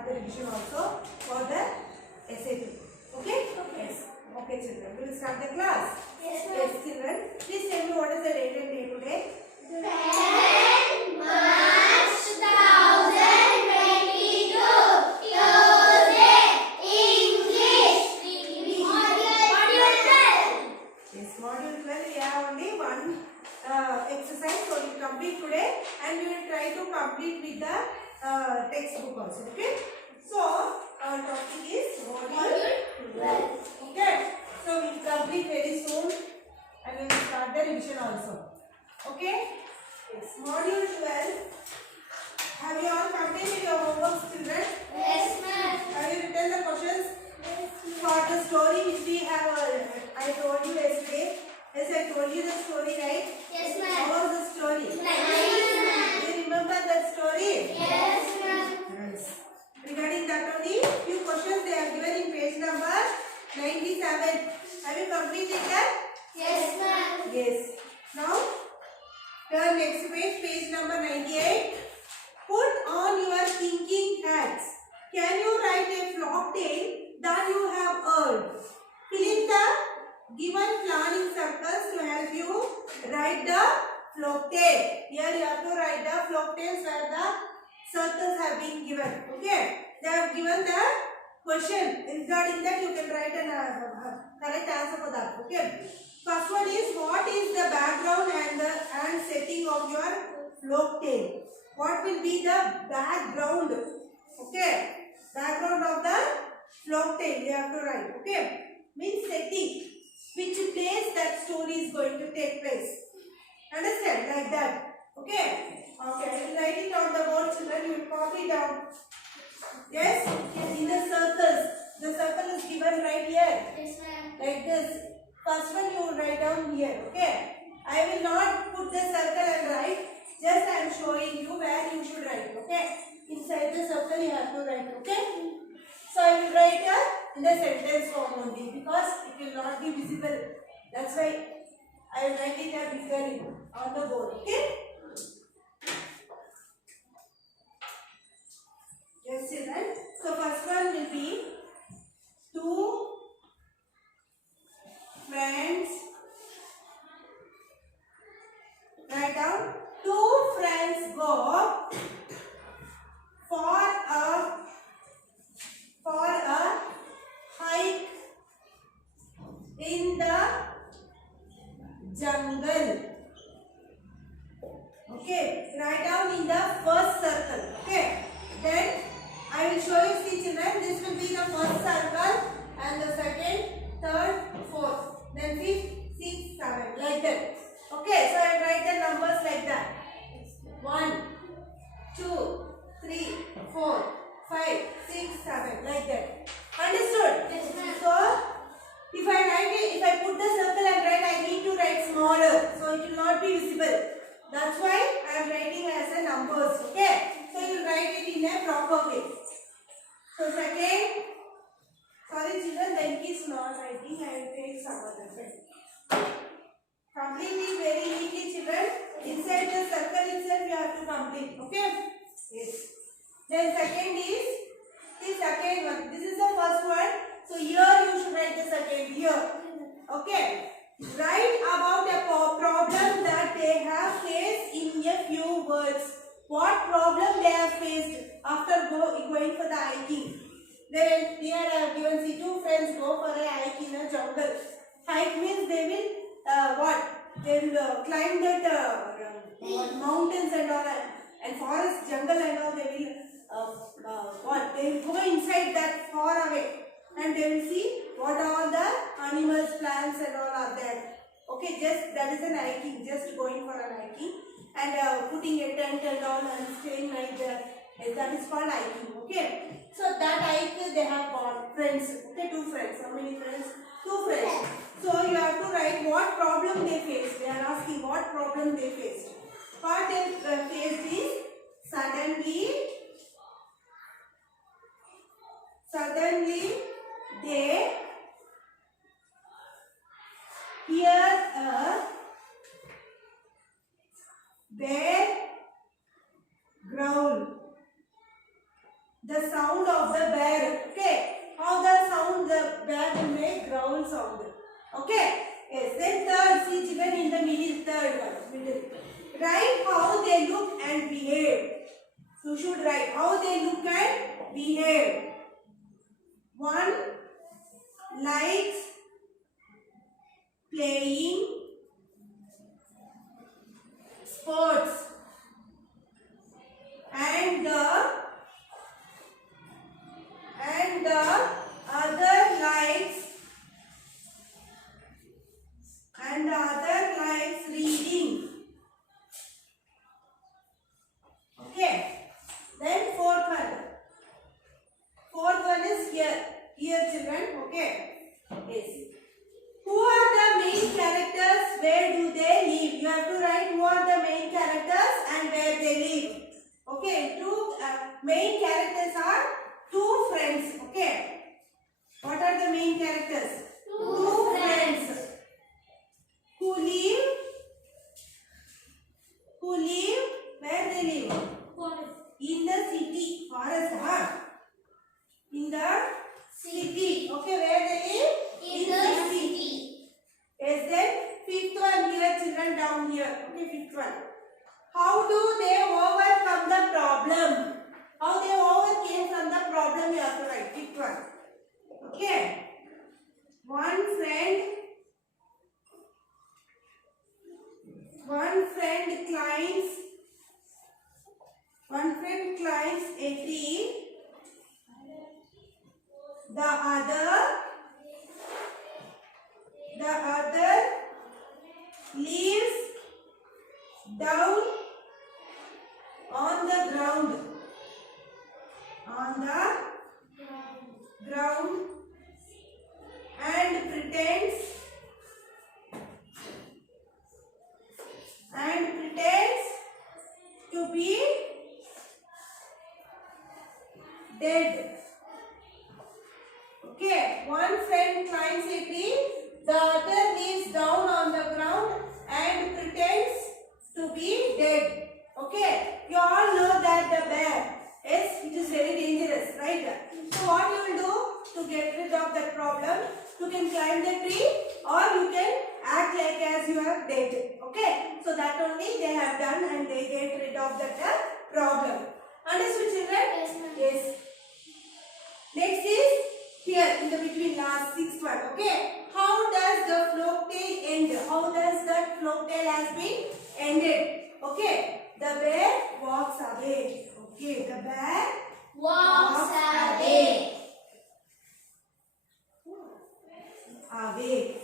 start the revision also for the SAT. Okay? Yes. Okay, children. We will start the class. Yes, ma'am. Yes, children. Please tell me what is the date and day today. 10 March 2022. Tuesday. English. Module 12. Yes, module 12. We have only one exercise, so we complete today, and we will try to complete with the textbook also. Okay? So our topic is module 12. Okay? So we will complete very soon, and we will start the revision also. Okay? Yes, module 12. Have you all completed your homework, children? Yes, ma'am. Have you written the questions for the story which we have? I told you yesterday. Yes, I told you the story, right? Yes, How ma'am. was the story? Nice, ma'am. Do you remember that story? Yes, ma'am. Nice. Regarding that only, few questions they are given in page number 97. Have you completed that? Yes, ma'am. Yes. Now, turn next page, page number 98. Put on your thinking hats. Can you write a flock tale that you have earned? Fill in the given planning circles to help you write the flock tale. Here you have to write the flock tales where the circles have been given. Okay. They have given the question. Regarding that you can write a correct answer for that. Okay. First one is, what is the background and setting of your flock tale? What will be the background? Okay. Background of the flock tale you have to write. Okay. Means setting. Which place that story is going to take place. Understand? Like that. Okay. Okay. I will write it on the board, children. You will copy down. Yes? In the circles. The circle is given right here. Yes, ma'am. Like this. First one you will write down here. Okay. I will not put the circle and write. Just I am showing you where you should write. Okay. Inside the circle you have to write. Okay. So I will write here in the sentence form only because it will not be visible. That's why I will write it here bigger on the board. Okay. Yes, children. So first one will be, two friends. Write down. Two friends go for a hike in the jungle. Okay, write down in the first circle. Okay, then I will show you, see children, this will be the first circle and the second, third, fourth, then fifth, sixth, seventh, like that. Okay, so I will write the numbers like that. 1, 2, 3, 4, 5, 6, 7, like that. Understood? Yes, ma'am. So, if I write it, if I put the circle and write, I need to write smaller, so it will not be visible. That's why I am writing as a numbers. Okay? So you will write it in a proper way. So second, sorry children, the ink is not writing. I will take some other pen. Complete it very neatly, children. Inside the circle itself you have to complete. Okay? Yes. Then second is the second one. This is the first one. So here you should write the second here. Okay. Write about a problem that they have faced in a few words. What problem they have faced after going for the hiking? Then here I have given, see, two friends go for a hike in a jungle. Hike means they will what? They will climb that mountains and all, and forest, jungle and all. They will what? They will go inside that far away, and they will see what all the animals, plants and all are there. Okay, just that is an hiking, just going for an hiking and putting a tent and all and staying like that. That is called hiking. Okay, so that hike they have got friends. Okay, two friends. How many friends? Two friends. So you have to write what problem they faced. They are asking what problem they faced. What they faced is suddenly they hear a bear growl. the sound of the bear. Okay. How the sound the bear will make growl sound. Okay. Yes. Then third, see children in the middle, third one, middle. Write how they look and behave. You should write how they look and behave. One likes playing sports and the other likes reading. Okay. Then fourth one is here children. Okay. Yes. Who are the main characters? Where do they live? You have to write who are the main characters and where they live. Okay. Two main characters are two friends. Okay. What are the main characters? Two friends. Who live? Where they live? In the city. Forest. In the city. Okay. Where they live? In the city. Yes, then fifth one here children down here. Okay, fifth one. How do they overcome the problem? How they overcame from the problem you have to write. Fifth one. Okay. One friend climbs a tree. The other leaves down on the ground and pretends to be dead. Okay, one friend climbs a tree, the other leaves down on the ground and pretends to be dead. Okay, you all know that the bear, yes, it is very dangerous, right? So what you will do to get rid of that problem? You can climb the tree or you can act like as you are dead. Okay, so that only they have done and they get rid of that problem. Understood children? Yes, ma'am. Yes. Next is here in the between last sixth one. Okay, how does the folk tale end? How does that folk tale has been ended? Okay, the bear walks away. Okay, the bear Walks away. Away.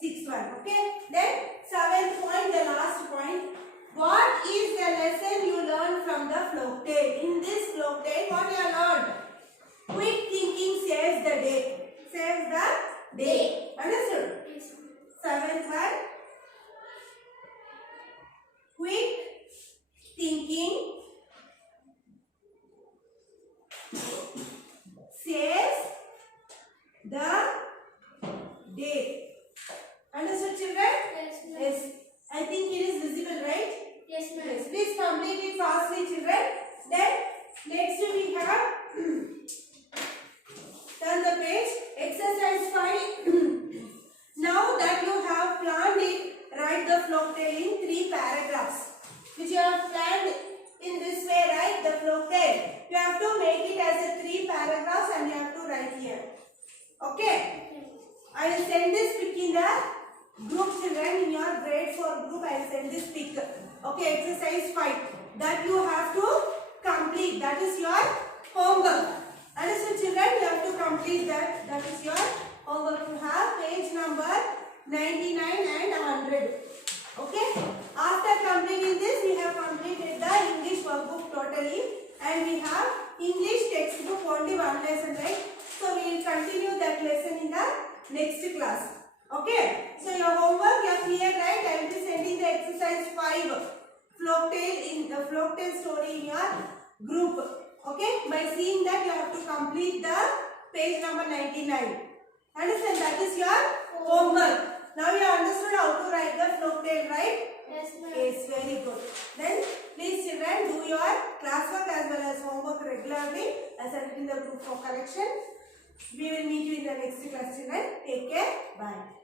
Sixth one. Okay, then seventh point, the last point. What is the lesson you learned from the folk tale? In this folk tale, what you have learned? Quick thinking saves the day. Saves the day. Understood? Seventh one. Quick thinking saves the day. Understood children? Yes, ma'am. Yes. I think it is visible, right? Yes, ma'am. Yes. Please complete it fastly children. Then next we have turn the page. Exercise 5. Now that you have planned it, write the folk tale in 3 paragraphs. Which you have planned in this way, right? The folk tale. You have to make it as a 3 paragraphs and you have to write here. Okay? I will send this pic in the group children, in your grade 4 group. I will send this pic. Okay, exercise 5. That you have to complete. That is your homework. Understood children? You have to complete that. That is your homework. You have page number 99 and 100. Okay? After completing this, we have completed the English workbook totally. And we have English textbook only one lesson, right? So we will continue that lesson in the next class. Okay? So your homework, you are clear, right? I will be sending the exercise 5 folk tale story in your group. Okay? By seeing that, you have to complete the page number 99. Understand? That is your homework. Now you understood how to write the folk tale, right? Yes, ma'am. Yes, very good. Then please children do your classwork as well as homework. regularly. I send it in the group for correction. We will meet you in the next class, children. Take care. Bye.